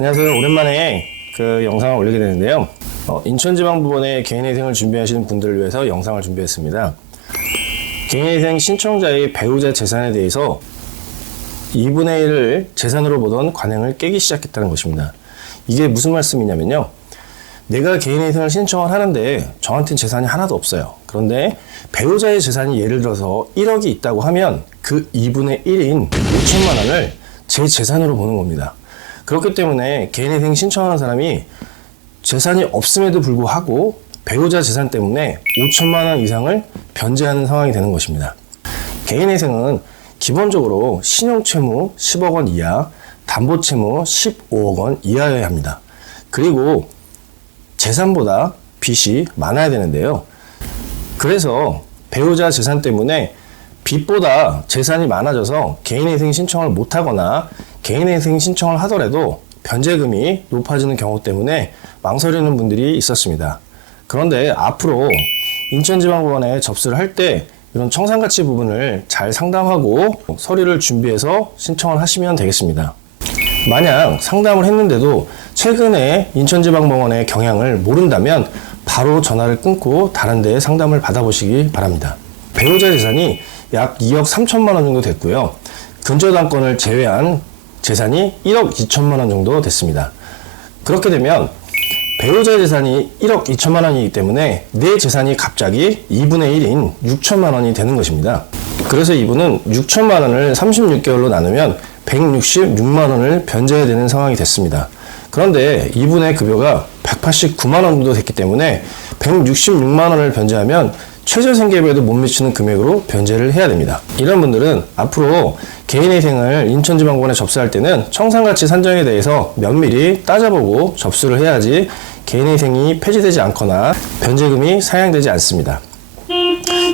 안녕하세요. 오랜만에 영상을 올리게 되는데요. 인천지방법원에 개인회생을 준비하시는 분들을 위해서 영상을 준비했습니다. 개인회생 신청자의 배우자 재산에 대해서 2분의 1을 재산으로 보던 관행을 깨기 시작했다는 것입니다. 이게 무슨 말씀이냐면요. 내가 개인회생을 신청을 하는데 저한테는 재산이 하나도 없어요. 그런데 배우자의 재산이 예를 들어서 1억이 있다고 하면 그 2분의 1인 5천만 원을 제 재산으로 보는 겁니다. 그렇기 때문에 개인회생 신청하는 사람이 재산이 없음에도 불구하고 배우자 재산 때문에 5천만 원 이상을 변제하는 상황이 되는 것입니다. 개인회생은 기본적으로 신용채무 10억 원 이하, 담보채무 15억 원 이하여야 합니다. 그리고 재산보다 빚이 많아야 되는데요. 그래서 배우자 재산 때문에 빚보다 재산이 많아져서 개인회생 신청을 못하거나 개인회생 신청을 하더라도 변제금이 높아지는 경우 때문에 망설이는 분들이 있었습니다. 그런데 앞으로 인천지방법원에 접수를 할 때 이런 청산가치 부분을 잘 상담하고 서류를 준비해서 신청을 하시면 되겠습니다. 만약 상담을 했는데도 최근에 인천지방법원의 경향을 모른다면 바로 전화를 끊고 다른 데에 상담을 받아보시기 바랍니다. 배우자 재산이 약 2억 3천만 원 정도 됐고요. 근저당권을 제외한 재산이 1억 2천만 원 정도 됐습니다. 그렇게 되면 배우자 재산이 1억 2천만 원이기 때문에 내 재산이 갑자기 2분의 1인 6천만 원이 되는 것입니다. 그래서 이분은 6천만 원을 36개월로 나누면 166만 원을 변제해야 되는 상황이 됐습니다. 그런데 이분의 급여가 189만 원 정도 됐기 때문에 166만 원을 변제하면 최저생계비에도 못 미치는 금액으로 변제를 해야 됩니다. 이런 분들은 앞으로 개인회생을 인천지방법원에 접수할 때는 청산가치 산정에 대해서 면밀히 따져보고 접수를 해야지 개인회생이 폐지되지 않거나 변제금이 상향되지 않습니다.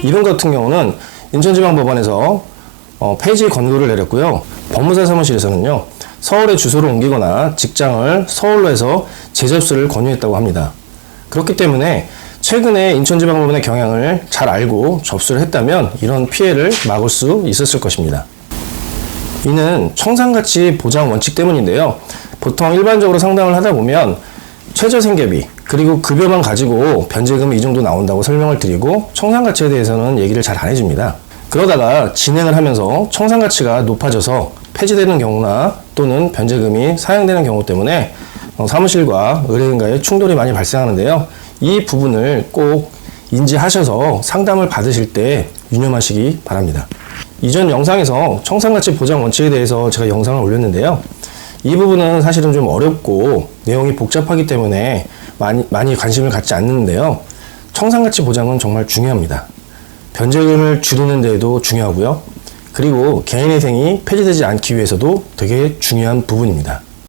이분 같은 경우는 인천지방법원에서 폐지 권고를 내렸고요. 법무사 사무실에서는요. 서울에 주소를 옮기거나 직장을 서울로 해서 재접수를 권유했다고 합니다. 그렇기 때문에 최근에 인천지방법원의 경향을 잘 알고 접수를 했다면 이런 피해를 막을 수 있었을 것입니다. 이는 청산가치 보장 원칙 때문인데요. 보통 일반적으로 상담을 하다 보면 최저생계비 그리고 급여만 가지고 변제금이 이 정도 나온다고 설명을 드리고 청산가치에 대해서는 얘기를 잘 안 해줍니다. 그러다가 진행을 하면서 청산가치가 높아져서 폐지되는 경우나 또는 변제금이 사양되는 경우 때문에 사무실과 의뢰인과의 충돌이 많이 발생하는데요. 이 부분을 꼭 인지하셔서 상담을 받으실 때 유념하시기 바랍니다. 이전 영상에서 청산가치 보장 원칙에 대해서 제가 영상을 올렸는데요. 이 부분은 사실은 좀 어렵고 내용이 복잡하기 때문에 많이 관심을 갖지 않는데요. 청산가치 보장은 정말 중요합니다. 변제금을 줄이는 데에도 중요하고요. 그리고 개인회생이 폐지되지 않기 위해서도 되게 중요한 부분입니다.